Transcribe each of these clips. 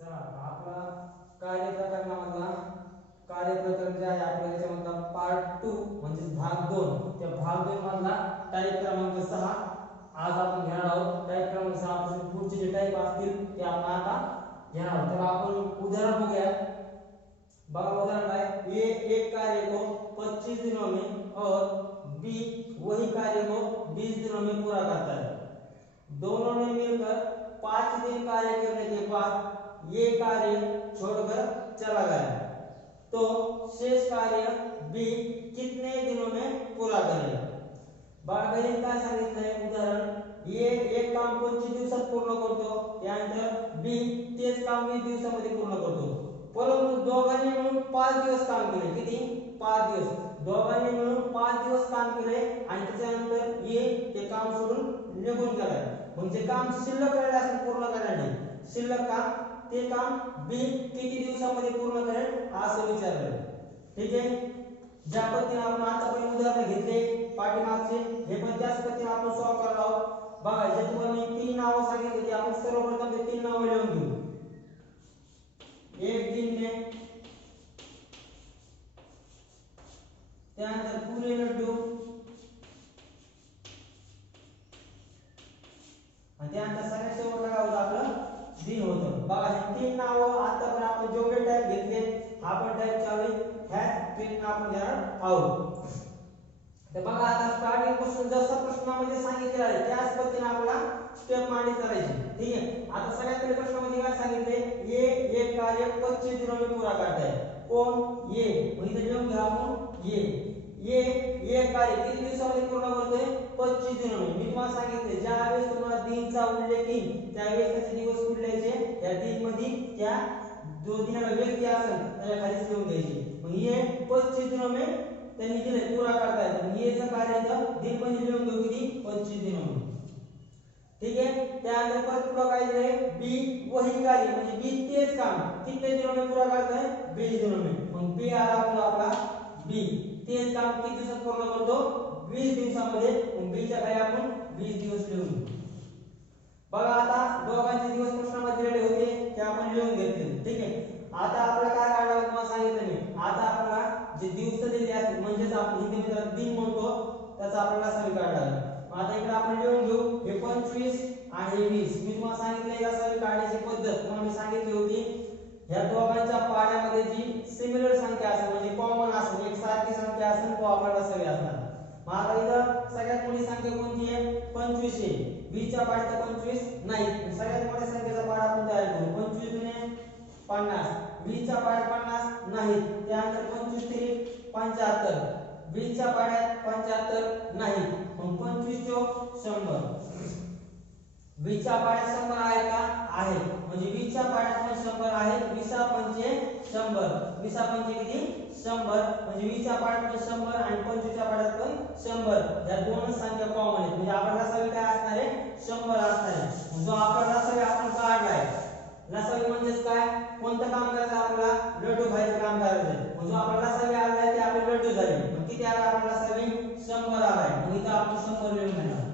चला आपला कार्यप्रकरणामधला कार्यप्रकरण जे आहे आपल्या त्याच्यामधला पार्ट 2 म्हणजे भाग 2 त्या भाग 2 मधला टाइप क्रमांक 6 आज आपण घेणार आहोत. टाइप क्रमांक 6 पासून पुढचे जे टाइप असतील ते आपण आता घेणार आहोत. तर आपण उदाहरण बघूया. बघा उदाहरण है, ए एक कार्य को 25 दिनों में और बी वही कार्य को 20 दिनों में पूरा करता है. दोनों ने मिलकर 5 दिन कार्य करने के बाद ये कार्य छोड़कर चला गया, तो शेष कार्य बी कितने दिनों में पूरा करेगा. बाळगणी काय सांगितलंय उदाहरण, ए एक काम 25 दिवसात पूर्ण करतो, त्यानंतर बी तेच काम 20 दिवसामध्ये पूर्ण करतो. परंतु दोघांनी मिळून 5 दिवस काम केले. किती? 5 दिवस. दोघांनी मिळून 5 दिवस काम केले आणि त्याच्यानंतर ए ते काम सोडून निघून गेलाय. म्हणजे काम शिल्लक राहिले असेल पूर्ण करण्यासाठी, शिल्लक काम ते काम बी किती दिवसामध्ये पूर्ण करेल असं विचारलं. ठीक आहे. ज्या पद्धतीने आपण आतापर्यंत उदाहरण घेतले पाठीमागचे, हे पण त्याच पद्धतीने आपण सॉल्व करणार आहोत. बघा जे तुम्हाला मी 3 नावं सांगितली होती, आपण सर्वप्रथम ते 3 नावं लिहून घेऊ. एक दिन में, त्यानंतर पूरे लड्डू, आणि त्यानंतर सगळ्यात शेवटला काय होतं आपलं दिन होतं. बघा हे 3 नावं आतापर्यंत आपण जेवढे टाइप घेतले हा पण टाइप चालू ह्या 3 नाव आपण घेणार आहोत. तर बघा आता स्टार्टिंग पासून जसं प्रश्नामध्ये सांगितलेलं आहे त्याच पद्धतीने आपल्याला स्टेप मांडणी करायची. ठीक आहे. आता सगळ्यात पहिले प्रश्नामध्ये काय सांगितले, ये एक कार्य 25 दिनों में पूरा करता है. कोण? ये. मग इथे लिहून घ्या आपण ये एक कार्य किती दिवसामध्ये पूर्ण करतोय? 25 दिनों में. मी तुम्हाला सांगितले ज्या वेळेस तुम्हाला दिनचा उल्लेख येईल त्यावेळेस त्याचे दिवस कुठले यायचे, या दिन मध्ये त्या जो दिनाला व्यक्ती असेल त्याच्या खाली लिहून घ्यायची. मग ये 25 दिनों में त्यांनी दिले पूरा करता है. मग येचं कार्य दिन मध्ये लिहून घेऊ किती? 25 दिनों में. ठीक है. त्यानंतर परत पुढे काय दिले, बी वही कार्य म्हणजे बी तेच काम कितने दिनों में पूरा करता है? 20 दिनों में. मग बी आला आपला बी तेच काम किती दिवसात पूर्ण करतो? 20 दिवसामध्ये. मग बी च्या खाली आपण 20 दिवस लिहून घेऊ. बघा आता दोघांचे दिवस प्रश्नामध्ये दिलेले होते ते आपण लिहून घेतले. ठीक आहे. आता आपल्याला काय काढावं तुम्हाला सांगितलं मी. आता आपल्याला जे दिवस दिलेले असतात म्हणजेच आपण हिंदीमध्ये त्याला दिन म्हणतो त्याचा आपल्याला समी काढायला आहे. आता इकडे आपण लिहून घेऊ हे 25 आणि 20. मी तुम्हाला सांगितले या समी काढण्याची पद्धत तुम्हाला मी सांगितली होती. या दोघांच्या पाड्यामध्ये जी सिमिलर संख्या असेल म्हणजे कॉमन असेल एकसारखी संख्या असेल तो आपल्याला समी असणार. मग आता इथं सगळ्यात मोठी संख्या कोणती आहे? 25 आहे. 20 च्या पाड्यात 25 नाही. सगळ्यात मोठ्या संख्येचा पाडा आपण तयार करू. 25 दुने 50. 20 च्या पाड्यात 50 नाही. त्यानंतर 25 3 75. 20 च्या पाड्यात 75 नाही. मग 25 चोक 100. 20 च्या पाड्यात 100 आहे का? आहे. म्हणजे 20 च्या पाड्यात पण 100 आहे. 20 पंचे 100. 20 पंचे किती? 100. म्हणजे 20 च्या पाड्यात पण 100 आणि 25 च्या पाड्यात पण 100. या दोन संख्या कॉमन आहेत. म्हणजे आपल्याला लसावी काय असणार आहे? 100 असणार आहे. जो आपला लसावी आपण काढलाय, लसावी म्हणजेच काय? कोणतं काम करायचं आपल्याला? लड्डू खायचं काम करायचं. म्हणजे आपल्याला लसावी आलाय ते आपले लड्डू झाले. मग किती आला आपल्याला लसावी? 100 आलाय. मग इथं आपण 100 लिहून घेणार.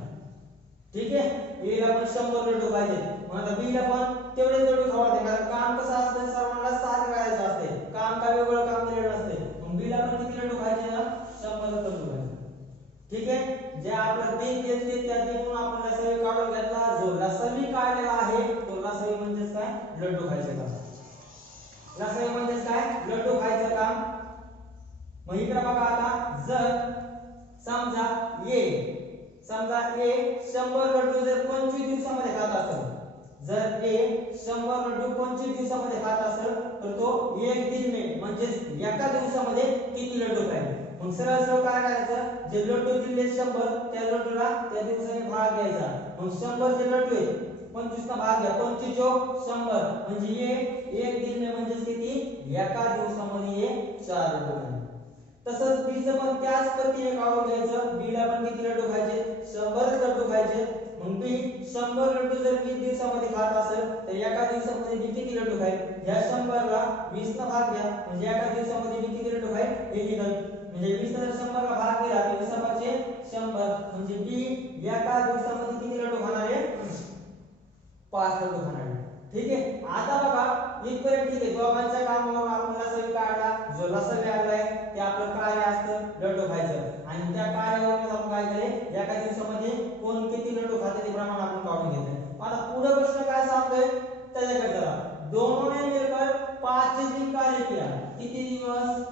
ठीक आहे. एला पण 100 लड्डू खायचे. मग आता बीला पण तेवढेच लड्डू खावायचे. कारण काम कसं असतं सर्वांना सारखं करायचं असते. काम काय वेगळं काम दिलेलं नसते. मग बीला पण किती लड्डू खायचे ना? 100 लड्डू खायचे. ठीक आहे. जे आपलं दिन घेतले त्या दिनून आपण लसावी काढून घेतला. जो लसावी काढलेला आहे तो लसावी म्हणजेच काय? लड्डू खायचं काम. लसावी म्हणजेच काय? लड्डू खायचं काम. मग इकडे बघा आता जर समजा ए 100 लड्डू जर 25 दिवसामध्ये खात असेल, जर ए 100 लड्डू 25 दिवसामध्ये खात असेल तर तो एक दिन में म्हणजे एका दिवसामध्ये किती लड्डू खाईल? मग सरळ सरळ काय करायचं, जे लड्डू दिले 100 त्या लड्डूला त्या दिवसाने भाग द्यायचा. मग 100 जे लड्डू आहेत 25 चा भाग घ्या. 25 चोक 100 म्हणजे ये एक दिन में म्हणजे किती? एका दिवसामध्ये ये 4 लड्डू खाईल. तसंच बीचं पण त्याच पद्धतीने काढून घ्यायचं. बीला पण किती लड्डू खायचे? 100 लड्डू खायचे. मग बी 100 लड्डू जर 20 दिवसामध्ये खात असेल तर एका दिवसामध्ये बी किती लड्डू खाईल? या 100 ला 20 चा भाग द्या म्हणजे एका दिवसामध्ये बी किती लड्डू खाईल? हे निघेल. म्हणजे 20 जर 100 ला भाग दिला तर 20 पाचे 100 म्हणजे बी एका दिवसामध्ये किती लड्डू खाणार आहे? 5 लड्डू खाणार आहे. ठीक आहे. आता बघा इथपर्यंत ठीक आहे. दोघांच्या कामावर आपण लसावी काढला. जो लसावी आलाय ते आपलं कार्य असतं लड्डू खायचं आणि त्या कार्यावरून आपण काय केले एका दिवसामध्ये कोण किती लड्डू खाते ते प्रमाण आपण काढून घेतलं. आता पुढे प्रश्न काय सांगतोय त्याच्याकडे चला. दोनों ने मिलकर 5 दिन कार्य किया. किती दिवस?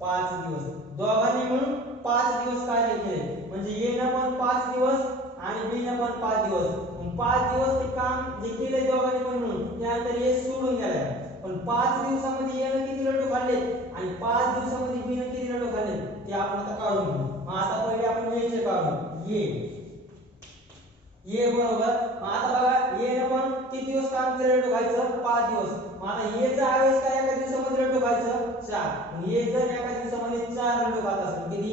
5 दिवस. दोघांनी मिळून 5 दिवस कार्य केले. म्हणजे ए न पण 5 दिवस आणि बी न पण 5 दिवस. 5 दिवस ते काम जे केले दोघांनी पण मिळून त्यानंतर ए सोडून गेलाय. पण 5 दिवसामध्ये ए ने किती लड्डू खाल्ले आणि 5 दिवसामध्ये बी ने किती लड्डू खाल्ले ते आपण आता काढून घेऊ. मग आता पहिले आपण ए चे काढू. ए बरोबर. मग आता बघा ए ने पण किती दिवस काम केलं लड्डू खायचं? 5 दिवस. मग आता ए चा आवेश काय एका दिवसामध्ये लड्डू खायचं? 4. मग ए जर एका दिवसामध्ये 4 लड्डू खात असेल किती?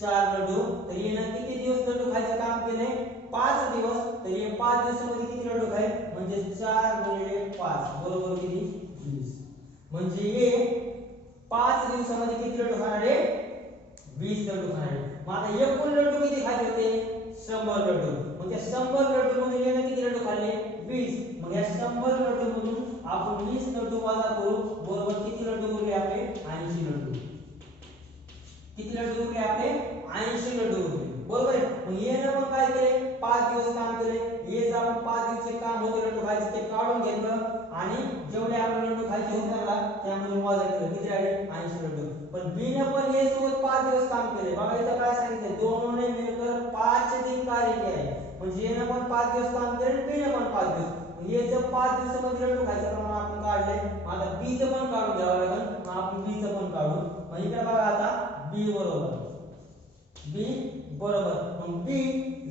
4 लड्डू. तर ए ने किती दिवस लड्डू खायचं काम केले? 5 दिवस. तर हे 5 दिवसामध्ये किती लड्डू खाईल? म्हणजे 4 गुणिले 5 बरोबर किती? 20. म्हणजे हे 5 दिवसामध्ये किती लड्डू खाणार आहे? 20 लड्डू खाणार आहे. मग आता एकूण लड्डू किती खायचे होते? 100 लड्डू. मग त्या 100 लड्डू मधून याने किती लड्डू खाल्ले? 20. मग या 100 लड्डू मधून आपण 20 लड्डू वजा करू. बरोबर किती लड्डू उरले आपले? 80 लड्डू. किती लड्डू उरले आपले? 80 लड्डू उरले. बरोबर आहे. मग याने पण काय केले? 5 दिवस काम केले. हेच आपण 5 दिवसाचे काम होते लड्डू खायचे ते काढून घेतलं आणि जेवढे आपण लड्डू खायचे होते ना त्यामधून वजा केलं. किती राहिले? 80 लड्डू. पण बी ने पण हे सोबत 5 दिवस काम केले. बघा इथं काय सांगितलं? दोनों ने मिलकर 5 दिन कार्य किया है. म्हणजे ए ने पण 5 दिवस काम केले आणि बी ने पण 5 दिवस. हे जर 5 दिवसामध्ये लड्डू खायचं प्रमाण आपण काढले. आता बी चं पण काढून घ्यावं लागेल. मग आपण बी चं पण काढू. मग इकडे बघा आता बी बरोबर. बी बरोबर. मग बी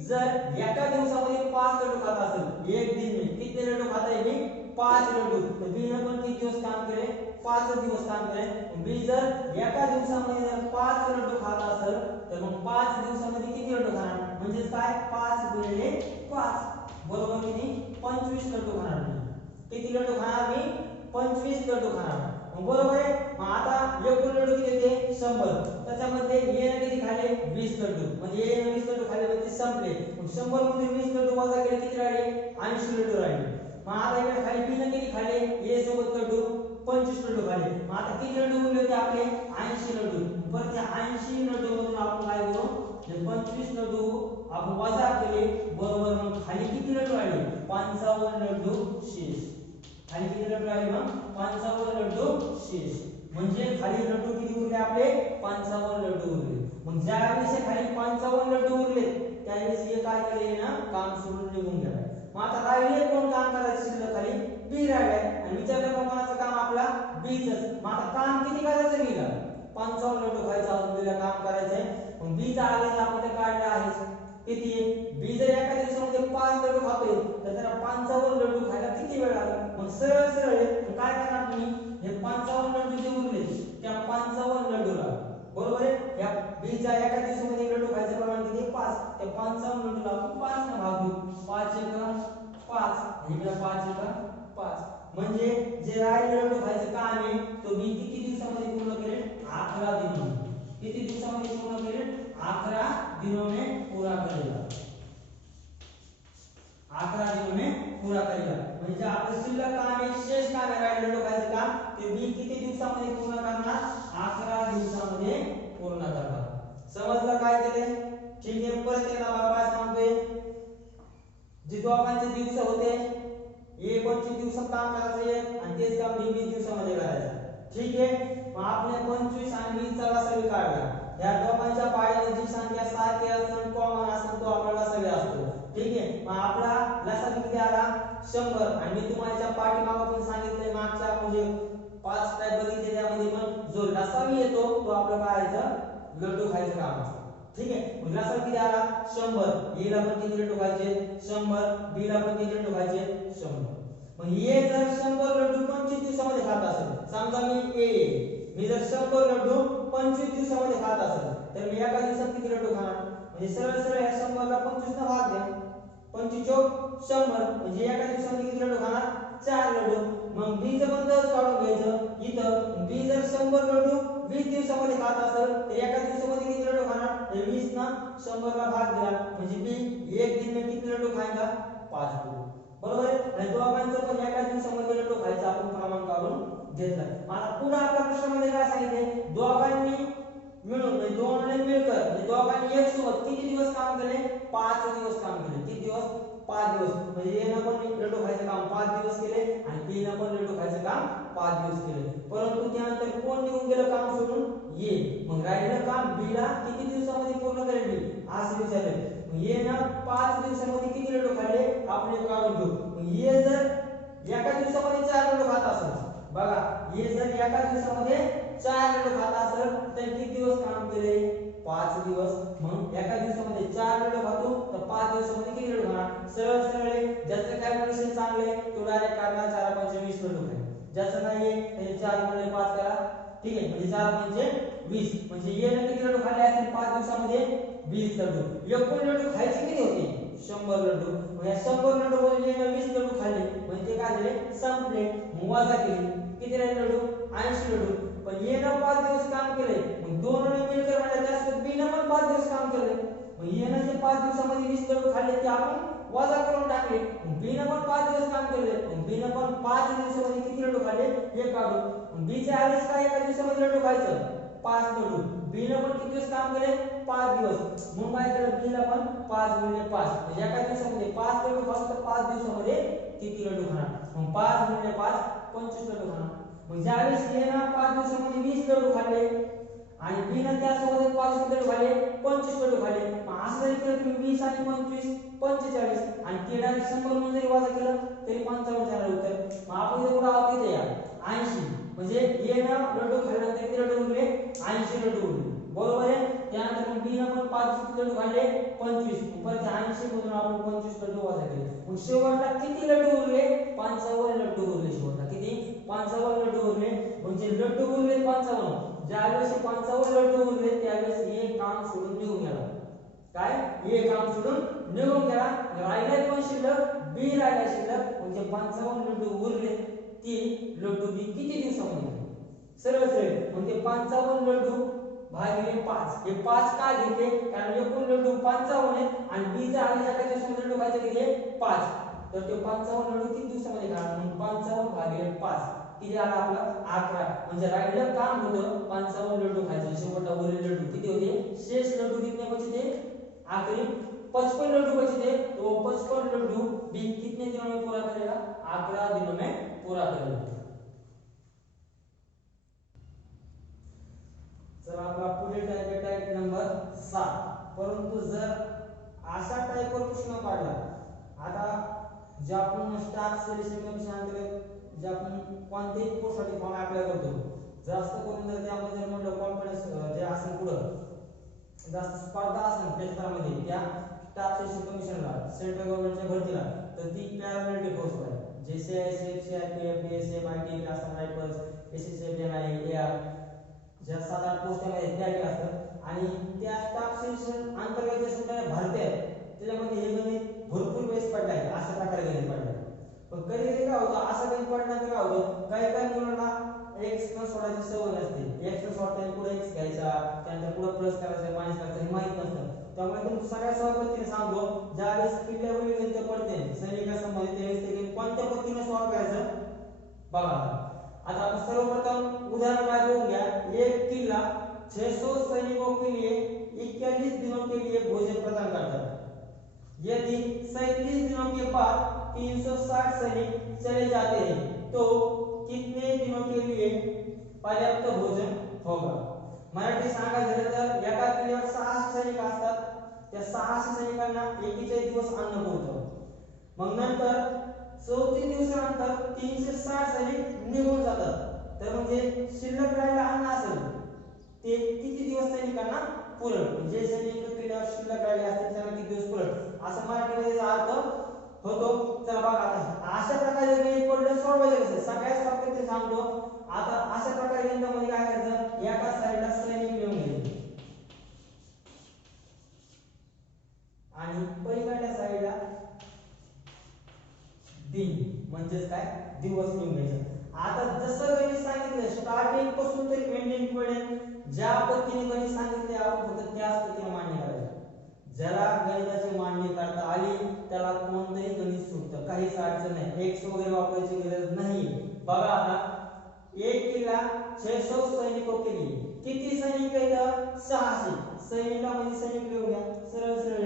जर एका दिवसामध्ये 5 लड्डू खात असेल एक दिन में किती लड्डू खाता है? बी 5 लड्डू. तर बी ने पण किती दिवस काम केले? 5 दिवस काम केले. बी जर एका दिवसामध्ये जर 5 लड्डू खात असेल तर मग 5 दिवसामध्ये किती लड्डू खाणार? म्हणजे काय? 5 गुणिले 5 बरोबर किती? 25 लड्डू खाणार. किती लड्डू खाणार? मी 25 लड्डू खाणार. बरोबर आहे. मग आता एकूण लड्डू किती होते? 100. त्याच्यामध्ये ए ने किती खाल्ले? 20 लड्डू. म्हणजे ए ने 20 लड्डू खाल्ले म्हणजे संपले. मग 100 मधून 20 लड्डू वजा केले किती राहिले? 80 लड्डू राहिले. मग आता इकडे खाली बी ने किती खाल्ले? ए सोबत लड्डू 25 लड्डू खाल्ले. मग आता किती लड्डू उरले होते आपले? 80 लड्डू. परत त्या 80 लड्डू मधून आपण काय करू? हे 25 लड्डू आपण वजा केले. बरोबर. मग खाली किती लड्डू राहिले? 55 लड्डू शेष. खाली किती लड्डू राहिले? मग 55 लड्डू शेष. म्हणजे खाली लड्डू किती उरले आपले? 55 लड्डू उरले. मग ज्यावेळेस खाली 55 लड्डू उरले त्यावेळेस हे काय केले ना काम सोडून निघून गेला. मग आता राहिले कोण काम करायचं शिल्लक? खाली बी राहिले आणि विचारलं कोणाचं काम? आपला बीच. मग आता काम किती करायचं बीला? 55 लड्डू खायचं अजून बीला काम करायचंय. मग बीचा आवेश आपण काढला आहे किती? बी जर एका दिवसामध्ये 5 लड्डू खातोय तर त्याला 55 लड्डू खायला किती वेळ लागेल? मग सरळ सरळ काय करणार तुम्ही? हे 55 लड्डू जे उरले त्या 55 लड्डूला बरोबर आहे या बीच्या एका दिवसामध्ये लड्डू खायचं प्रमाण किती? 5. त्या 55 लड्डूला आपण 5 ने भाग देऊ. 5 × 5 इकडे 5 × 5 म्हणजे जे राहिले लड्डू खायचं काम आहे तो बी किती दिवसामध्ये पूर्ण केले? 11 दिनों. किती दिवसामध्ये पूर्ण केले? 11 दिनों में पूरा करेगा. 11 दिनों में पूरा करेगा. म्हणजे आपलं शिल्लक काम आहे शेष काम आहे राहिले लड्डू खायचं काम ते बी किती दिवसामध्ये पूर्ण करणार? 11 दिवसामध्ये पूर्ण करणार. समजलं काय केले? ठीक आहे. परत एकदा बघा काय सांगतोय. जे दोघांचे दिवस होते ए 25 दिवसात काम करायचं आहे आणि तेच काम बी 20 दिवसामध्ये करायचं. ठीक आहे. मग आपण 25 आणि 20 चा लसावी काढला. या दोघांच्या पाड्यावर जी संख्या सारखी असेल कॉमन असेल तो आपला लसावी असतो. ठीक आहे. मग आपला लसावी किती आला? 100. आणि मी तुम्हाला पाठीमागे पण सांगितलंय मागच्या म्हणजे 5 टाइप बघितले त्यामध्ये पण जो लसावी येतो तो आपलं काय आहे? लड्डू खायचं काम असतं. ठीक आहे. मग लसावी किती आला? 100. ए ला पण किती लड्डू खायचे? 100. बी ला पण किती लड्डू खायचे? 100. मग ए जर 100 लड्डू 25 दिवसामध्ये खात असेल समजा मी जर 100 लड्डू 25 दिवसामध्ये खात असेल तर मी एका दिवसात किती लड्डू खाणार? म्हणजे सरळ सरळ या 100 ला 25 ने भाग द्या. 25 × 100 म्हणजे एका दिवसामध्ये किती लड्डू खाणार? 4 लड्डू. मग बी चं पण तसंच काढून घ्यायचं. इथं बी जर 100 लड्डू 20 दिवसामध्ये खात असेल तर एका दिवसामध्ये किती लड्डू खाणार? हे 20 ना 100 ला भाग दिला म्हणजे बी एक दिन में किती लड्डू खाएगा? 5 लड्डू. बरोबर आहे. आणि दोघांचं पण एका दिवसामध्ये लड्डू खायचं आपण प्रमाण घेतला. मला पुन्हा आपल्या प्रश्नामध्ये काय सांगितले, दोघांनी मिळून म्हणजे दोघांनी मिळकर म्हणजे दोघांनी एक सोबत किती दिवस काम केले, 5 दिवस काम केले. किती दिवस, 5 दिवस. म्हणजे ए न पण लड्डू खायचं काम 5 दिवस केले आणि बी न पण लड्डू खायचं काम 5 दिवस केले. परंतु त्यानंतर कोण निघून गेलं काम सोडून, ए. मग राहिलेलं काम बी ला किती दिवसामध्ये पूर्ण करेल, बी असं विचारले. ए न 5 दिवसामध्ये किती लड्डू खाल्ले आपण एक काढून घेऊ. मग ए जर एका दिवसामध्ये 4 लड्डू खात असेल, बघा ए जर एका दिवसामध्ये 4 लड्डू खात असेल तर किती दिवस काम केले, 5 दिवस. मग एका दिवसामध्ये 4 लड्डू खातो तर 5 दिवसामध्ये किती लड्डू खाणार, सरळ सरळ. ज्याचं कॅल्क्युलेशन चांगले तो डायरेक्ट काढणार 4 5 20 लड्डू खाईल. ज्याचं नाही त्याचे 4 गुणिले 5 करा, ठीक आहे. म्हणजे 4 म्हणजे 20. म्हणजे ए ने किती लड्डू खाल्ले असतील 5 दिवसामध्ये, 20 लड्डू. एकूण लड्डू खायचे किती होते, 100 लड्डू. मग या 100 लड्डू मध्ये ए ने 20 लड्डू खाल्ले म्हणजे काय झाले, संपले. मग वजा केले, किती राहिले लड्डू, 80 लड्डू. पण ए ने 5 दिवस काम केले, मग दोन ने मिळकर म्हणजे त्यासोबत बी ने पण 5 दिवस काम केले. मग ए ने जे 5 दिवसामध्ये 20 लड्डू खाल्ले ते आपण वजा करून टाकले. मग बी ने पण 5 दिवस काम केले, मग बी ने पण 5 दिवसामध्ये किती लड्डू खाल्ले हे काढू. मग बी चे ऍव्हरेज काय एका दिवसामध्ये लड्डू खायचं, 5 लड्डू. बी ने पण किती दिवस काम केले, 5 दिवस. मग काय केलं, बी ला पण 5 गुणिले 5 म्हणजे एका दिवसामध्ये 5 लड्डू खातो तर 5 दिवसामध्ये किती लड्डू खाणार. मग 5 गुणिले 5 25 लड्डू खाणार. मग ज्यावेळेस ए ना 5 दिवसामध्ये 20 लड्डू खाल्ले आणि बी ने त्यासोबत 5 लड्डू खाल्ले, 25 लड्डू खाल्ले. मग असं जरी केलं तुम्ही 20 आणि 25 45 आणि ते डायरेक्ट 100 म्हणून जरी वजा केलं तरी 55 येणार उत्तर. मग आपण इथे कुठं आहोत, इथे या 80. म्हणजे ए ना लड्डू खाल्ल्यानंतर किती लड्डू उरले, 80 लड्डू उरले, बरोबर आहे. त्यानंतर मग बी ने पण 5 लड्डू खाल्ले, 25. परत 80 मधून आपण 25 लड्डू वजा केले. मग शेवटला किती लड्डू उरले, 55 लड्डू उरले. शेवटला किती, 55 लड्डू उरले. म्हणजे लड्डू उरले 55. ज्यावेळेस 55 लड्डू उरले त्यावेळेस ए काम सोडून निघून गेला. काय, ए काम सोडून निघून गेला. राहिला कोण शिल्लक, बी राहिला शिल्लक. म्हणजे 55 लड्डू उरले. ती लड्डू बी किती दिवसामध्ये, सरळ सरळ. म्हणजे 55 लड्डू भागिले 5. हे 5 का घेतले, कारण एकूण लड्डू 55 आहेत आणि बी चा आधी एका दिवसामध्ये लड्डू खायचे किती, 5. तर ते 55 लड्डू किती दिवसामध्ये खाणार, म्हणून 55 भागिले 5 किती आला आपला, 11. म्हणजे राहिलेलं काम होतं 55 लड्डू खायचं. शेवटला उरलेले लड्डू किती होते, शेष लड्डू कितने बचे थे, आखिरी 55 लड्डू बचे थे. तो 55 लड्डू बी कितने दिनों में पूरा करेगा, 11 दिनों में पूरा करेगा. चला आपला पुढे टाइप आहे टाइप नंबर 7. परंतु जर अशा टाइपवर प्रश्न काढला, आता जे आपण स्टाफ सिलेक्शन कमिशन अंतर्गत जे आपण कोणत्याही पोस्टसाठी फॉर्म अप्लाय करतो, जास्त करून जर त्यामध्ये जर म्हणलं कॉन्फिडन्स जे असेल पुढं जास्त स्पर्धा असेल क्षेत्रामध्ये त्या स्टाफ सिलेक्शन कमिशनला सेंट्रल गव्हर्नमेंटच्या भरतीला, तर ती पॅरामिलिटरी पोस्ट आहे. जे सीआयएसएफ, सीआरपीएफ, बीएसएफ, आयटीबी असतात, रायफल्स, एसएसएफ, एनआय, एआर ज्या 7-8 पोस्ट आहेत त्या काही असतात. आणि त्या स्टाफ सिलेक्शन अंतर्गत जे सगळ्या भरती आहेत त्याच्यामध्ये हे गणित भरपूर वेळेस पडलं आहे. अशा प्रकारे गणित पडलं आहे. पण कधी कधी काय होतं, असं गणित पडल्यानंतर काय होतं, काही मुलांना एक्स न सोडायची सवय नसते. एक्स न सोडताना पुढे एक्स घ्यायचा, त्यानंतर पुढे प्लस करायचं, मायनस करायचं हे माहित नसतं. त्यामुळे तुम्ही सगळ्या सॉल्व्ह पद्धतीने सांगतो, ज्यावेळेस किल्ल्यावरील गणित पडते सैनिकासंबंधित त्यावेळेस ते गणित कोणत्या पद्धतीने सॉल्व्ह करायचं बघा. आता आपण सर्वप्रथम उदाहरण काय बघून घ्या. एक किला 600 सैनिकों के लिए 41 दिनों के लिए भोजन प्रदान करता है. यदि 37 दिनों के बाद 360 सैनिक चले जाते हैं तो कितने दिनों के लिए पर्याप्त भोजन होगा. मराठी सांगायचं झालं तर एका किल्ल्यावर 600 सैनिक असतात. त्या 600 सैनिकांना 41 दिवस अन्न पुरतं. मग नंतर 34 दिवसानंतर 360 सैनिक निघून जातात. तर म्हणजे शिल्लक राहिलेलं अन्न असेल ते किती दिवस सैनिकांना पुरेल. जे सैनिक किल्ल्यावर शिल्लक राहिले असतील त्यांना किती दिवस पुरेल, असं मराठीमध्ये अर्थ होतो. चला बघा, आता अशा प्रकारे गणित पडलं सोडवायचं कसं, सगळ्यात सोपं ते सांगतो. आता अशा प्रकारे गणितामध्ये काय करायचं, एका साईडला सैनिक लिहून घ्यायचे आणि पलीकडल्या साईडला दिन म्हणजेच काय, दिवस लिहून घ्यायचं. आता जसं गणित सांगितलं स्टार्टिंग पासून तरी एंडिंग पर्यंत ज्या पद्धतीने गणित सांगितले आपण फक्त त्याच पद्धतीने मांडणी करायची. ज्याला गणिताची मांडणी करता आली त्याला कोणतंही गणित सुटतं, काहीच अडचण नाही. एक्स वगैरे वापरायची गरज नाही. बघा आता एक किला 600 सैनिकों के लिए किती सैनिक आहेत 600 सैनिकांमध्ये सैनिक लिहून घ्या सरळ सरळ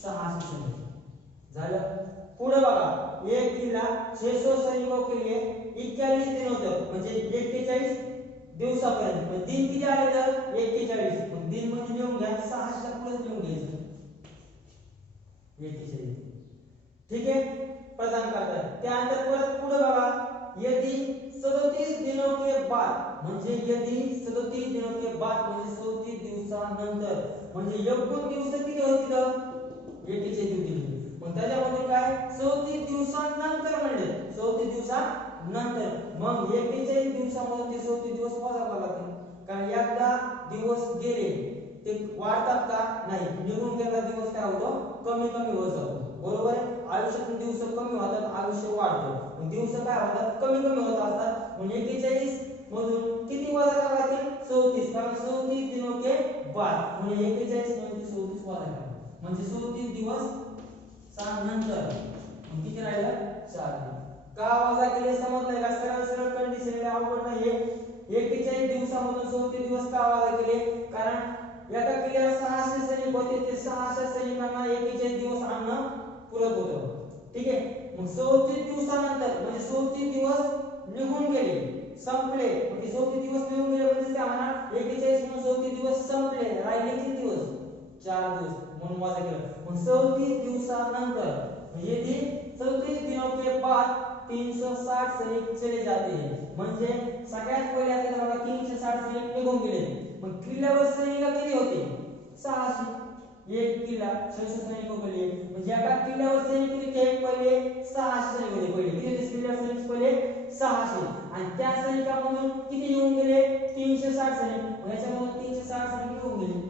600 सैनिक झालं पुढे बघा एक किला 600 सैनिकों के लिए 41 दिन होतं म्हणजे 41 दिवसापर्यंत पण दिन किती आले तर 41 पण दिन मध्ये लिहून घ्या 600 च्या पुढे लिहून घ्यायचं 41 ठीक है प्रदान करता है त्यानंतर परत पुढे बघा यदि 37 दिनों के बाद म्हणजे यदि 37 दिनों के बाद म्हणजे 37 दिवसानंतर म्हणजे एकूण दिवस किती होतील तर 41 दिवस मग त्याच्यामधून काय 37 दिवसानंतर म्हणजे 37 दिवसानंतर मग 41 दिवसामधून ते 37 दिवस वजा करावे लागतील कारण एकदा दिवस गेले ते वाढतात का नाही निघून गेलेला दिवस काय होतो कमी कमी होत जातो बरोबर आयुष्यातून दिवस कमी होतात आयुष्य वाढतं मग दिवस काय होतात कमी कमी होत असतात मग 41 मधून किती वजा करावे लागतील 34 कारण 37 दिनों के बाद म्हणजे 41 मध्ये 34 वजा करा म्हणजे 37 दिवस नंतर किती राहिलं 4 का वजा केले समजलंय का सरळ सरळ कंडिशन अवघड नाहीये 41 दिवसामधून 37 दिवस का वजा केले कारण एका किल्ल्यावर 600 सैनिक होते ते 600 सैनिकांना 41 दिवस अन्न पुरत होतं ठीक आहे मग 37 दिवसानंतर म्हणजे 37 दिवस निघून गेले संपले म्हणजे 37 दिवस निघून गेले म्हणजे काय म्हणणार 41 मधून 37 दिवस संपले राहिले किती दिवस 4 दिवस म्हणून वजा केलं मग 37 दिवसानंतर म्हणजे यदि 37 दिनों के बाद 360 सैनिक चले जाते हैं म्हणजे सगळ्यात पहिले आपल्याला बघा 360 सैनिक निघून गेले मग किल्ल्यावर सैनिक किती होते 600 एक किल्ला 600 सैनिकों के लिए म्हणजे एका किल्ल्यावर सैनिक किती थे पहिले 600 सैनिक होते पहिले किती होते किल्ल्यावर सैनिक पहिले 600 आणि त्या सैनिकांमधून किती येऊन गेले 360 सैनिक मग याच्यामधून 360 सैनिक येऊन गेले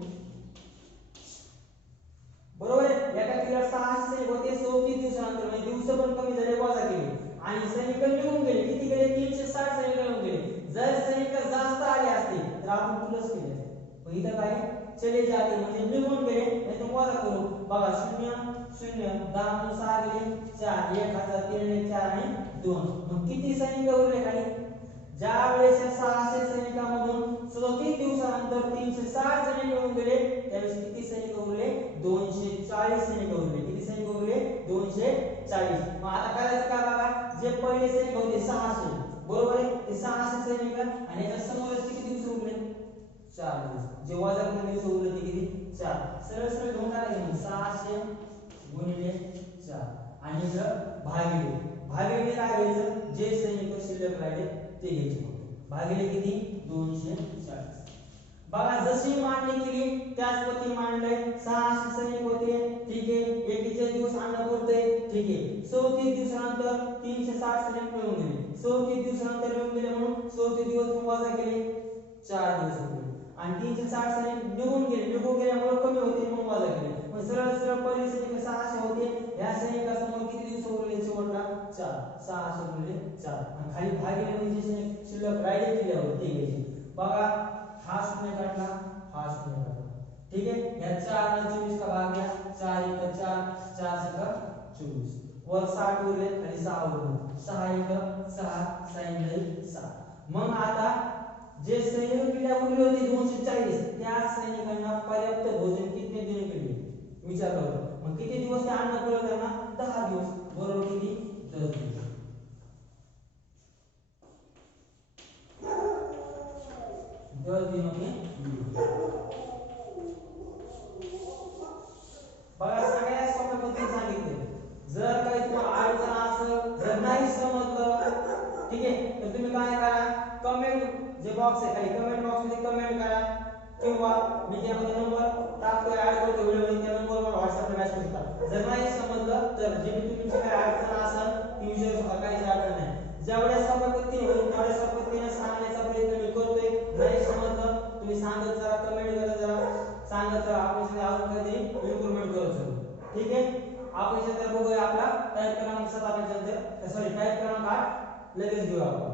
बरोबर एका किल्ल्यावर 600 सैनिक होते 37 दिवसानंतर म्हणजे दिवस पण कमी झाले वजा केले आणि सैनिक निघून गेले किती गेले 360 सैनिक निघून गेले जर सैनिक जास्त आले असते तर आपण प्लस केले असते पण इथं काय चले जाते म्हणजे निघून गेले नाही तर वजा करू बघा 0 0 10 म्हणून 6 गेले 4 1 हजार 3 4 आणि 2 मग किती सैनिक उरले खाली ज्या वेळेस 600 सैनिकांमधून 37 दिवसानंतर 360 सैनिक निघून गेले त्यावेळेस किती सैनिक उरले 240 सैनिक उरले किती सैनिक उरले 240 मग आता करायचं काय बघा जे पहिले सैनिक होते 600 बरोबर आहे ते 600 सैनिक आणि याच्या समोर किती दिवस उरले 4 दिवस जे वजा केलेले दिवस उरले ते किती 4 सरळ सरळ घेऊन टाकायचे 600 गुणिले 4 आणि इकडे भागिले काय घ्यायचं जे सैनिक शिल्लक राहिले ते घ्यायचे भागिले किती 240 बघा जशी मांडणी केली त्याच पद्धती मांडलंय 600 सैनिक होते ठीक आहे 41 दिवस अन्न पुरते ठीक आहे 37 दिवसानंतर 360 सैनिक मिळून गेले 37 दिवसानंतर मिळून गेले म्हणून 37 दिवस वजा केले 4 दिवस होते आणि 360 सैनिक निघून गेल्यामुळे कमी होते म्हणून वजा केले मग सरळ सरळ पहिले सैनिक 600 होते या सैनिकासमोर किती दिवस उरले शेवटला 4 600 गुणिले 4 आणि खाली भागिले म्हणजे सैनिक शिल्लक राहिले किल्ल्यावर ते घ्यायचे बघा हा शून्य काढला हा शून्य काढला ठीक है या 4 ने 24 का भाग गया 4 1 4 4 सका 24 वर 60 उरले खाली 6 उरले 6 1 6 6 6 मग आता जे सैनिक किल्ल्यावर उरले होते 240 त्या सैनिकांना पर्याप्त भोजन किती देणे केले विचारलं होतं मग किती दिवस ते अन्न पुरवलं त्यांना 10 दिवस बरोबर किती 10 दिवस दिनों में बघा सगळ्या सोप्या पद्धतीने सांगितले जर काही तुम्हाला अडचण असेल जर नाही समजलं ठीक आहे तर तुम्ही काय करा कमेंट जे बॉक्स आहे खाली कमेंट बॉक्स मध्ये कमेंट करा किंवा मी त्यामध्ये नंबर टाकतोय ऍड करतो व्हिडिओ मध्ये त्या नंबरवर WhatsApp ला मेसेज करा जर नाही समजलं तर जे तुमची काही अडचण असेल ती विषय काहीच अडचण नाही जेवढ्या सोप्या पद्धतीने होईल तेवढ्या सोप्या पद्धतीने सांगण्याचा प्रयत्न मी करतोय नाही समजलं तुम्ही सांगत जरा कमेंट करा जरा सांगत जरा आपण सगळे अजून काहीतरी इम्प्रूव्हमेंट करतो ठीक आहे आपण इथे बघूया आपला टाइप क्रमांक 7 आपण नंतर सॉरी टाइप क्रमांक 8 लगेच घेऊ आपण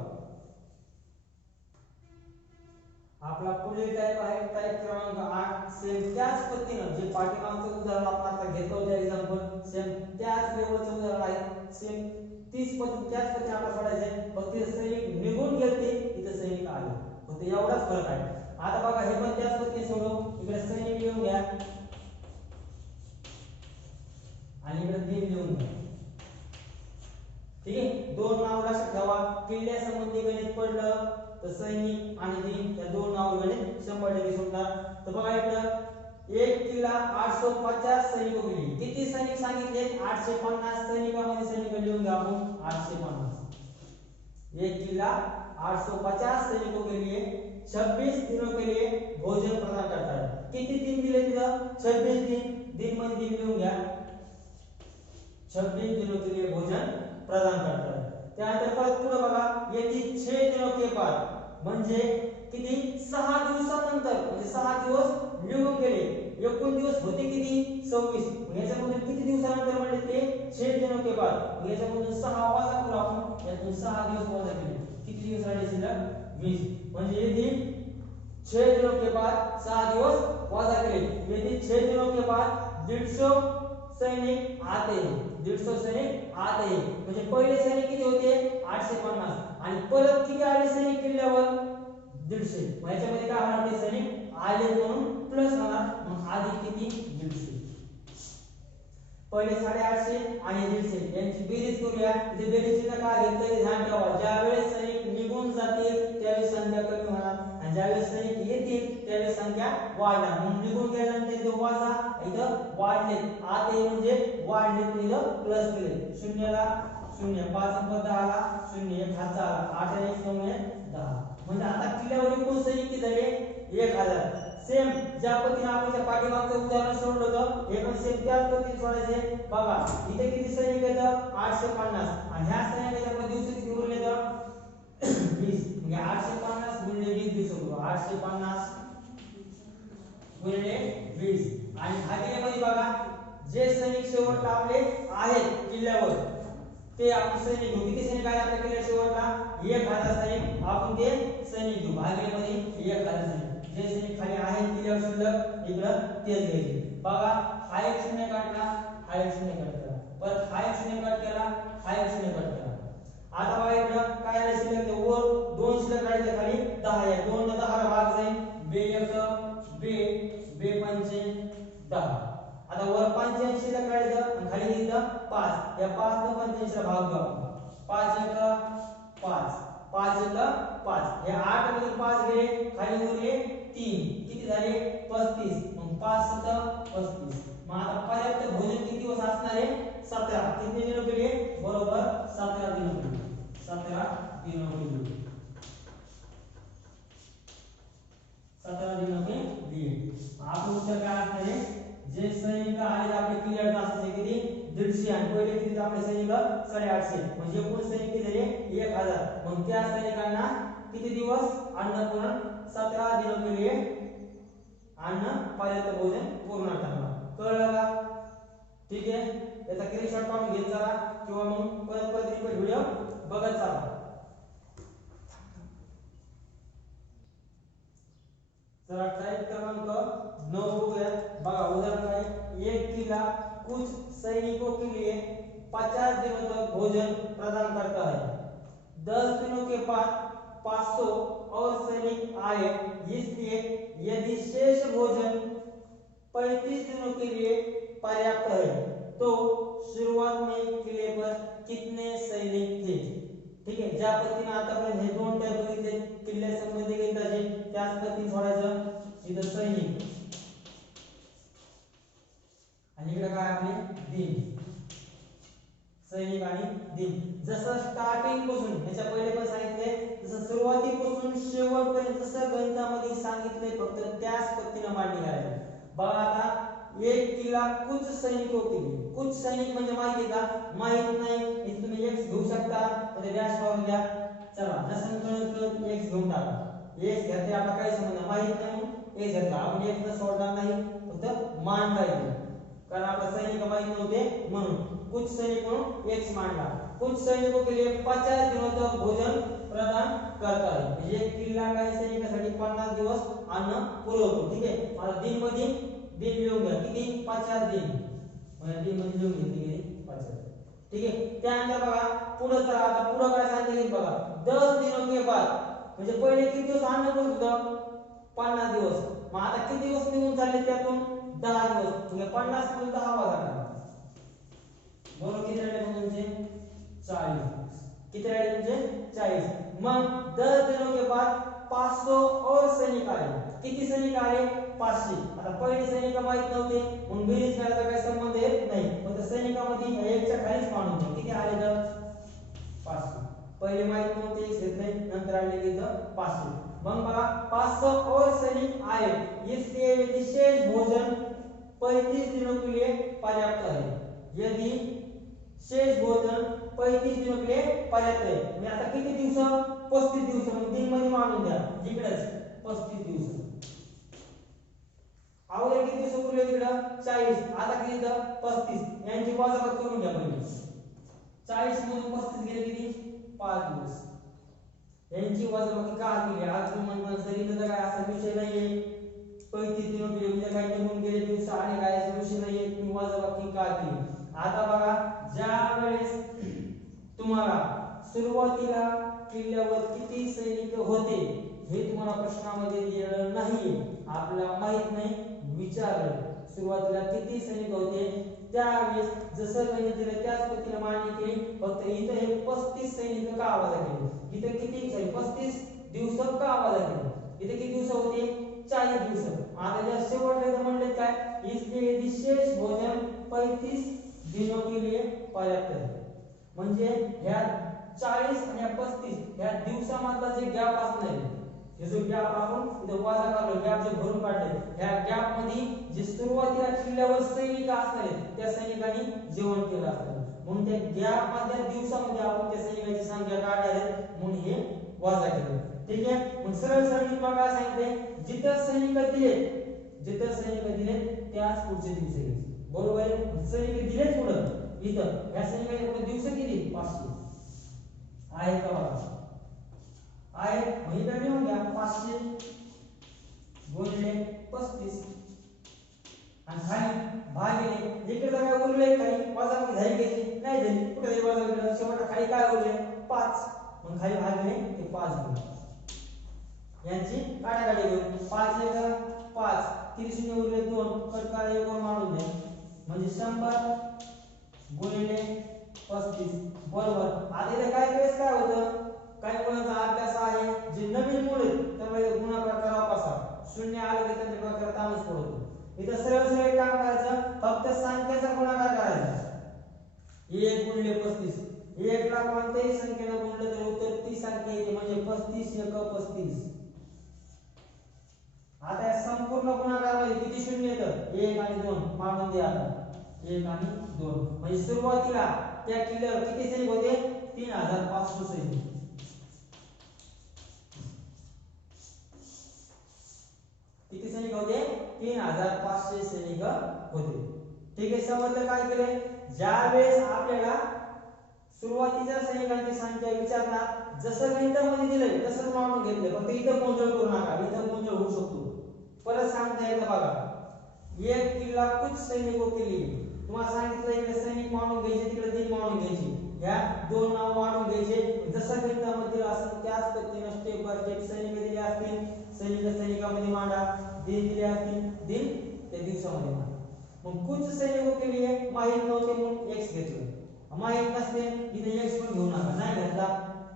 आपला पुढील टाइप आहे टाइप क्रमांक 8 सेम त्याच पद्धतीने जे पाठीमागचं उदाहरण आपण आता घेतलं होतं एक्झाम्पल सेम त्याच लेवलचं उदाहरण आहे सेम तीच पद्धत त्याच पद्धतीने आपल्याला सोडायचं आहे फक्त सैनिक निघून गेले फक्त एवढाच फरक आहे. आता बघा हे पण त्याच पद्धतीने सोडव. इकडे सैनिक लिहून घ्या आणि इकडे दिन लिहून घ्या. ठीक आहे, दोन नाव लक्षात ठेवा. किल्ल्यासंबंधी गणित पडलं तर सैनिक आणि दिन या दोन नाव गणित 100% सुटणार. तर बघा इकडं एक किल्ला 850 सैनिक गेली. किती सैनिक सांगितले? 850. सैनिकामध्ये सैनिक लिहून घ्या आपण 850. एक किल्ला 850 सैनिकों के लिए 26 दिनों के लिए भोजन प्रदान करता है. किती दिन दिले तिथं? 26 दिन. दिन मध्ये दिन लिहून घ्या. 26 दिनों के लिए भोजन प्रदान करता है. त्यानंतर परत पुढे बघा येथे 6 दिनों के बाद म्हणजे किती? 6 दिवसानंतर म्हणजे 6 दिवस निघून गेले. एकूण दिवस होते किती? 26. याच्यामधून किती दिवसानंतर म्हणले ते? 6 दिनों के बाद. याच्यामधून 6 वजा करू आपण. यातून 6 दिवस वजा केले. किती दिवस राहिले शिल्लक? 20. म्हणजे येथे 6 दिनों के बाद 6 दिवस वजा केले. येथे 6 दिनों के बाद 150 सैनिक आते हैं. 150 सैनिक आते हैं. म्हणजे पहिले सैनिक किती होते? 850. आणि परत किती आले सैनिक किल्ल्यावर? 150. याच्यामध्ये काय होणार? ते सैनिक आले म्हणून प्लस होणार. मग अधिक किती? 150. पहिले 850 आणि 150 यांची बेरीज करूया. इथे बेरीजला काय घेतलं ते ध्यान ठेवा. ज्यावेळेस सैनिक निघून जातील त्यावेळेस संख्या कमी होणार आणि ज्यावेळेस सैनिक येतील त्यावेळेस संख्या वाढणार. म्हणून निघून गेल्यानंतर इथं वजा, इथं वाढले. आते म्हणजे वाढले, इथं प्लस केले. शून्याला शून्य, 5 आणि 10 ला शून्य, 1 हातचा आला, 8 आणि 1 9 10. म्हणजे आता किल्ल्यावर एकूण सैनिक किती झाले? 1000. सेम ज्या पद्धतीने आपण त्या पाठीमागचं उदाहरण सोडलं होतं हे पण सेम त्याच पद्धतीने सोडायचे. बघा इथे किती सैनिक आहेत? 850. आणि ह्या सैनिकाच्या मध्ये दिवस किती उरले तर 20. म्हणजे 850 गुणिले 20 दिवस होतो. 850 गुणिले 20. आणि भागिलेमध्ये बघा जे सैनिक शेवटला आपले आहेत किल्ल्यावर ते आपण सैनिक घेऊ. किती सैनिक आहेत आपल्या किल्ल्या शेवटला? 1000 सैनिक. आपण ते सैनिक घेऊ. भागिलेमध्ये 1000 सैनिक. जे सैनिक खाली आहेत किल्ल्यावर शिल्लक इकडं तेच घ्यायचे. बघा हा एक शून्य काढला, हा एक शून्य कट केला, परत हा एक शून्य कट केला, हा एक शून्य कट केला. आता बघा इकडं काय राहिले शिल्लक? ते वर 2 शिल्लक राहिले, खाली 10 आहे. 2 ने 10 भाग जाईल. बे 1 बे, बे 5 10. आता वर 85 शिल्लक राहिले आणि खाली इथं 5. या 5 ने 85 ला भाग देऊ आपण. 5 1 5, 5 1 5. हे 8 मधून 5 गेले, खाली उरले 3. किती झाले? 35. मग 5 7 35. मग आता पर्याप्त भोजन किती दिवस असणार आहे? 17. किती दिनों के लिए? बरोबर 17 दिनों के लिए. 17 दिनों के लिए. 17 दिनों के लिए. आपण उत्तर काय असणार आहे? जे सैनिक आले आपले किल्ल्यावर असते किती? 150. आणि पहिले किती आपले सैनिक? 850. म्हणजे एकूण सैनिक किती झाले? 1000. मग त्या सैनिकांना किती दिवस अन्न पुरण? 17 दिनों के लिए अन्न पर्याप्त भोजन पूर्ण करणार. कळलं का? ठीक आहे, याचा स्क्रीनशॉट काढून घेत चला किंवा मग परत रिपीट व्हिडिओ बघत चला. चला टाइप क्रमांक 9 बघूया. बघा उदाहरण काय? एक किला कुछ सैनिकों के लिए 50 दिनों तक भोजन प्रदान करता है. 10 दिनों के बाद 500 और सैनिक आए, इसलिए यदि शेष भोजन 35 दिनों के लिए पर्याप्त है तो शुरुआत में किले पर कितने सैनिक थे? ठीक आहे, ज्या पद्धतीने आतापर्यंत हे दोन टाइप बघितले किल्ल्यासंबंधी गणिताचे त्याच पद्धतीने सोडायचं. इथं सैनिक आणि इकडे काय आपले दिन. सैनिक आणि दिन. जसं स्टार्टिंग पासून ह्याच्या पहिले पण सांगितले जसं सुरुवातीपासून शेवटपर्यंत जसं गणितामध्ये सांगितले फक्त त्याच पद्धतीने मांडणी करायची. बघा आता एक किल्ला कुछ सैनिकों के लिए. कुछ सैनिक म्हणजे माहिती का? माहित नाही. इथे तुम्ही x घेऊ शकता म्हणजे डॅश लावून द्या. चला नसेल कळत x घेऊन टाका. x घेतले आपला काही संबंध माहित नाही x घेतला आपण x न सोडणार नाही फक्त मांडता येईल कारण आपला सैनिक माहित नव्हते म्हणून. कुछ सैनिकों x मांडला. कुछ सैनिकों के लिए 50 दिनों तक भोजन प्रदान करता है. म्हणजे एक किल्ला काही सैनिकांसाठी 50 दिवस अन्न पुरवतो. ठीक आहे, मला दिन मध्ये दिन लिहून घ्या. किती? 50 दिन. म्हणजे दिन मध्ये लिहून घेतली 50. ठीक आहे, त्यानंतर बघा पुढे चला. आता पुढे काय सांगितले बघा 10 दिनों के बाद म्हणजे पहिले किती दिवस अन्न पुरत होतं 50 दिवस. मग आता किती दिवस निघून चालले त्यातून 10 दिवस. म्हणजे 50 मधून 10 वजा करा. बरोबर किती राहिले मग तुमचे 40. किती राहिले तुमचे 40. मग 10 दिनों के बाद 500 और सैनिक आए. किती सैनिक आले 500. आता पहिले सैनिक माहित नव्हते म्हणून बेरीज करायचा काही संबंध येत नाही. फक्त सैनिकामध्ये एकच्या खालीच मानून किती आले तर 500. पहिले माहित नव्हते एक घेतले नंतर आले की 500. मग बघा 500 और सैनिक आए इसलिए यदि शेष भोजन 35 दिनों के लिए पर्याप्त है. यदि शेष भोजन 35 दिनों के लिए पर्याप्त है. म्हणजे आता किती दिवस 35 दिवस. मग दिन मध्ये मानून द्या इकडेच 35 दिवस. अगोदर किती दिवस उरले तिकडं 40. आता किती 35. यांची वजाबाकी करून घ्या पहिले. 40 मधून 35 गेले किती 5 दिवस. यांची वजाबाकी का केली आज म्हणतात तरी तर काय असा विषय नाहीये 35 दिवस गेले म्हणजे काय निघून गेले दिवस आणि काय असा विषय नाहीये तुम्ही वजाबाकी का केली. आता बघा ज्या वेळेस तुम्हाला सुरुवातीला किल्ल्यावर किती सैनिक होते हे तुम्हाला प्रश्नामध्ये दिलेलं नाहीये. आपल्याला माहित नाही विचारलं सुरुवातीला किती सैनिक होते त्यावेळेस जसं गणित दिलं त्याच पद्धतीने मांडणी केली. फक्त इथं हे 35 सैनिक का आवाज केले. इथे किती 35 दिवस का आवाज केले. इथे किती दिवस होते 40 दिवस. आता ज्या शेवटला म्हणले काय इसलिए यदि शेष भोजन 35 दिनों के लिए पर्याप्त है. म्हणजे ह्या 40 आणि 35 ह्या दिवसामधला जे गॅप असणार हे जो गॅप आपण इथे वजा करलो गॅप जे भरून काढले ह्या गॅप मध्ये जे सुरुवातीला किल्ल्यावर सैनिक असणार त्या सैनिकांनी जेवण केलं असतं. म्हणून त्या गॅप मधल्या दिवसामध्ये आपण त्या सैनिकांची संख्या काढणार आहे म्हणून हे वजा केलं. ठीक आहे. मग सरळ सरळ मी तुम्हाला काय सांगितले जिथं सैनिक दिले त्याच पुढचे दिवस घ्यायचे. बरोबर आहे. सैनिक दिलेच पुढं इथं या सैनिकाचे पुढे दिवस किती 500 आहे का बघा आहे. म्हणजे काय लिहून घ्या 500 गुणिले 35 आणि खाली भागिले इकडे काय उरले खाली वजाबाकी झाली घ्यायची नाही झाली कुठे झाली वजाबाकी शेवट खाली काय उरले 5. मग खाली भागिले ते 5 गुणिले यांची काढाकाढी करू. 5 एक 5 किती शून्य उरले 2 कट करा 1 मारून द्या म्हणजे 100 गुणिले 35 बरोबर. आता इथे काय केस काय होतं काही मुलांचा अभ्यास आहे जे नवीन मूळ आहेत त्यामुळे गुणाकार करावा कसा शून्य आले की त्यांच्या डोक्याला ताणच पडतो. इथे सरळ सरळ काम करायचं फक्त संख्येचा गुणाकार करायचा. 1 गुणिले 35 1 ला कोणत्याही संख्येने गुणलं तर उत्तर ती संख्या येते म्हणजे 35 1 35. आता या संपूर्ण गुणाकारामध्ये किती शून्य येतं 1 आणि 2 मानून द्या. आता 1 आणि 2 म्हणजे सुरुवातीला त्या किल्ल्यावर किती सैनिक होते 3500 सैनिक. किती सैनिक होते 3500 सैनिक होते. ठीक आहे. समजलं काय केले ज्या वेळेस आपल्याला सुरुवातीच्या सैनिकांची संख्या विचारणार जसं गणितामध्ये दिलंय तसंच मानून घेतलं. फक्त इथं गोंधळ करू नका. इथं गोंधळ होऊ शकतो. परत सांगता एकदा बघा एक किल्ला कुछ सैनिकों के लिए तुम्हाला सांगितलं इकडे सैनिक मानून घ्यायचे तिकडे दिन मानून घ्यायचे या दोन नाव मानून घ्यायचे. जसं गणितामध्ये असं त्याच पद्धतीने स्टेप बाय स्टेप सैनिक दिले असतील सैनिकामध्ये मांडा. दिन दिले असतील दिन त्या दिवसामध्ये मांडा. मग कुछ सैनिकों के लिए माहित नव्हते म्हणून x घेतलं. माहित नसते इथे x पण घेऊ नका. नाही घेतला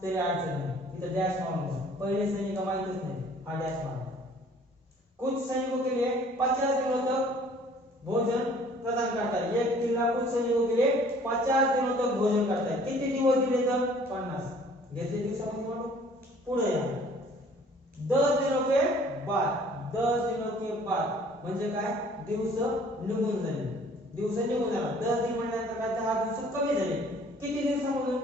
तरी अडचण नाही. इथे डॅश मारून पहिले सैनिक माहितच नाही हा डॅश मारा. कुछ सैनिकों के लिए 50 दिनों तक भोजन प्रदान करता है. एक किल्ला कुछ सैनिकों के लिए 50 दिनों तक भोजन करता है. किती दिवस दिले तर 50 घेतले दिवसामध्ये मांडू. पुढे या 10 दिनों के बाद म्हणजे काय दिवस निघून झाले. दिवस निघून झाला 10 दिन म्हटल्यानंतर काय 10 दिवस कमी झाले. किती दिवसामधून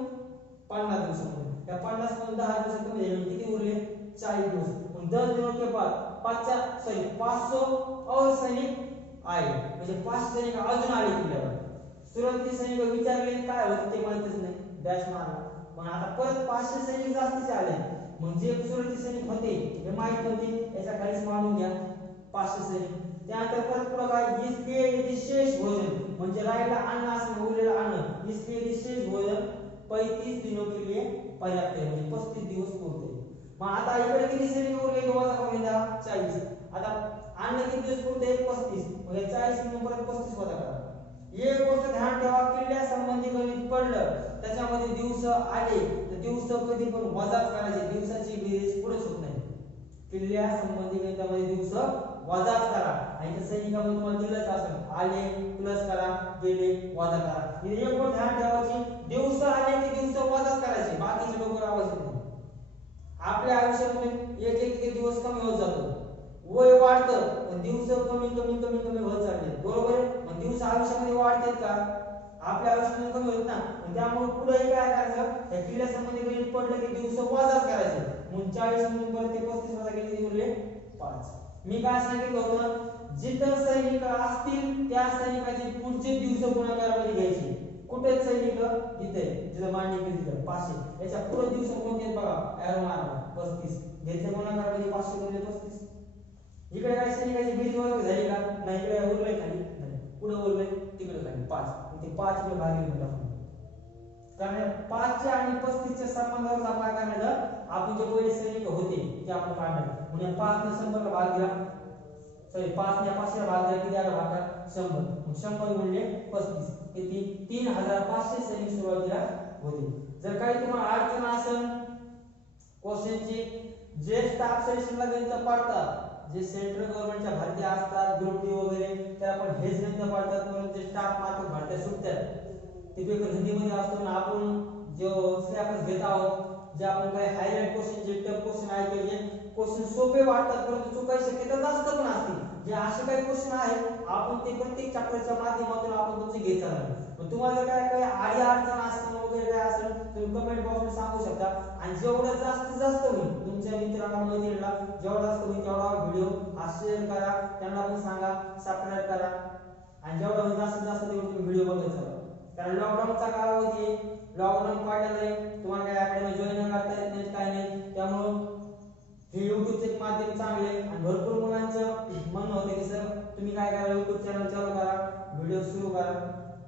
50 दिवसामधून. त्या 50 मधून 10 दिवस कमी झाले किती उरले 40 दिवस. मग 10 दिनों के बाद 500 और सैनिक आए म्हणजे 5 सैनिक अजून आले किल्ल्यावर. सुरुवातीचे सैनिक विचारले काय होतं ते माहितच नाही डॅश मारला. पण आता परत 500 सैनिक जास्तीचे आले. मग जे सुरुवातीचे सैनिक होते हे माहित नव्हते याच्या खालीच मानून घ्या 500 सैनिक. त्यानंतर परत पुढे काय इसलिए यदि शेष भोजन म्हणजे राहिला अन्न असं उरलेलं अन्न इसलिए यदि शेष भोजन 35 दिनों के लिए पर्याप्त है म्हणजे 35 दिवस पुरते. मग आता इकडे किती सैनिक उरले वजा करून द्या 40. आता अन्न किती दिवस पुरते 35. मग हे 40 मधून परत 35 वजा करा. एक गोष्ट ध्यान ठेवा, किल्ल्यासंबंधी गणित पडलं त्याच्यामध्ये दिवस आले तर दिवस कधी पण वजाच करायचे, दिवसाची बेरीज पुढेच होत नाही. किल्ल्यासंबंधी गणितामध्ये दिवस वजाच करा. आणि त्या सैनिकामध्ये तुम्हाला दिलंच असेल आले प्लस करा, गेले वजा करा. ही एक गोष्ट ध्यान ठेवायची, दिवस आले की दिवस वजाच करायचे, बाकीचे लोक राहायचे नाही. आपल्या आयुष्यामध्ये एक एक दिवस कमी होत जातो, वय वाढतं पण दिवस कमी कमी कमी कमी होत चालले, बरोबर आहे. मग दिवस आयुष्यामध्ये वाढतात का? आपल्या आयुष्यामध्ये कमी होत ना. त्यामुळे पुढे काय करायचं, त्या किल्ल्यासंबंधी गणित पडलं की दिवस वजाच करायचे. मग 40 मधून परत ते 35 वजा केले किती उरले 5. मी काय सांगितलं होतं, जिथं सैनिक असतील त्या सैनिकाचे पुढचे दिवस गुणाकारामध्ये घ्यायचे. कुठे सैनिक इथे जिथं मांडणी केली तिथं 500, याच्या पुढे दिवस कोणते बघा, एरो मारा 35 घेतले गुणाकारामध्ये 500 गुणिले 35. इकडे काय सैनिकाची बेरीज वगैरे झाली का? नाही. इकडे उरले खाली नाही, पुढे उरले तिकडे खाली 5. ते 5 इकडे भागिले टाकून, कारण 5 आणि 35 च्या संबंधावर आपण काय करायचं, आपण जे पहिले सैनिक होते ते आपण काढले. म्हणजे 5 ने 100 ला भाग दिला, सॉरी 5 ने 500 ला भाग दिला, किती आला भाग 100. मग 100 गुणिले 35 किती 3500 सैनिक सुरुवातीला होते. जर काही तुम्हाला अडचण असेल क्वेश्चनची, जे स्टाफ सेलेक्शनला गणित पाडतात, जे सेंट्रल गव्हर्नमेंटच्या भरती असतात ग्रुप डी वगैरे, तर आपण हेच गणित पाडतात. परंतु जे स्टाफ मार्क भरत्या सुटतात ते पेपर हिंदीमध्ये असतो. आपण जो सिलेबस घेत आहोत, जे आपण काही हायलाइट क्वेश्चन, जे टफ क्वेश्चन आहे, जे क्वेश्चन सोपे वाटतात परंतु चुकायची शक्यता जास्त पण असते, जे असे काही क्वेश्चन आहेत आपण ते प्रत्येक चॅप्टरच्या माध्यमातून आपण तुमचे घेत चाललो. मग तुम्हाला काय काही आडी अडचण असेल वगैरे काय असेल तुम्ही कमेंट बॉक्समध्ये सांगू शकता. आणि जेवढं जास्तीत जास्त होईल तुमच्या मित्रांना मैत्रिणींना जेवढा जास्त होईल तेवढा व्हिडिओ हा शेअर करा, त्यांना पण सांगा सबस्क्राइब करा. आणि जेवढा होईल जास्तीत जास्त तेवढे तुम्ही व्हिडिओ बघत चला. कारण लॉकडाऊनचा कालावधी, लॉकडाऊन पाडलेलं आहे, तुम्हाला काय अकॅडमी जॉईन करता येत नाही काय नाही. त्यामुळं हे युट्यूबचे एक माध्यम चांगले आहे. आणि भरपूर मुलांचं म्हणणं होतं की सर तुम्ही काय करा, युट्यूब चॅनल चालू करा, व्हिडिओ सुरू करा,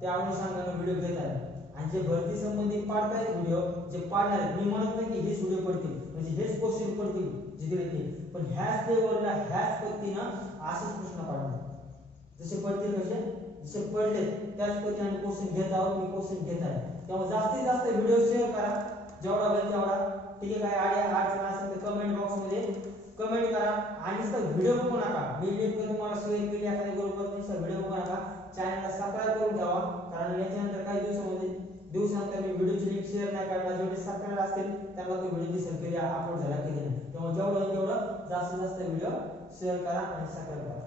त्या अनुषंगाने व्हिडिओ घेत आहे. आणि जे भरती संबंधित पाडतायत व्हिडिओ, जे पाडणार आहेत, मी म्हणत नाही की हेच व्हिडिओ पडतील म्हणजे हेच क्वेश्चन पडतील जिथे ते, पण ह्याच लेवलला ह्याच पद्धतीनं असेच प्रश्न पाडणार. जसे पडतील कसे, जसे पडले त्याच पद्धतीने क्वेश्चन घेत आहोत, मी क्वेश्चन घेत आहे. त्यामुळे जास्तीत जास्त व्हिडिओ शेअर करा, जेवढा होईल तेवढा. ठीक आहे, काय अडचण असेल तर कमेंट बॉक्स मध्ये कमेंट करा. आणि सर व्हिडिओ बघू नका, मी लिंक तुम्हाला शेअर केली एखाद्या ग्रुपवर, सर व्हिडिओ बघू नका, चॅनलला सबस्क्राइब करून ठेवा. कारण याच्यानंतर काही दिवसानंतर मी व्हिडिओची लिंक शेअर नाही करणार. जेवढे सबस्क्राइबर असतील त्यांना तो व्हिडिओ दिसेल की अपलोड झाला की नाही. त्यामुळे जेवढं तेवढं जास्तीत जास्त व्हिडिओ शेअर करा आणि सबस्क्राइब करा.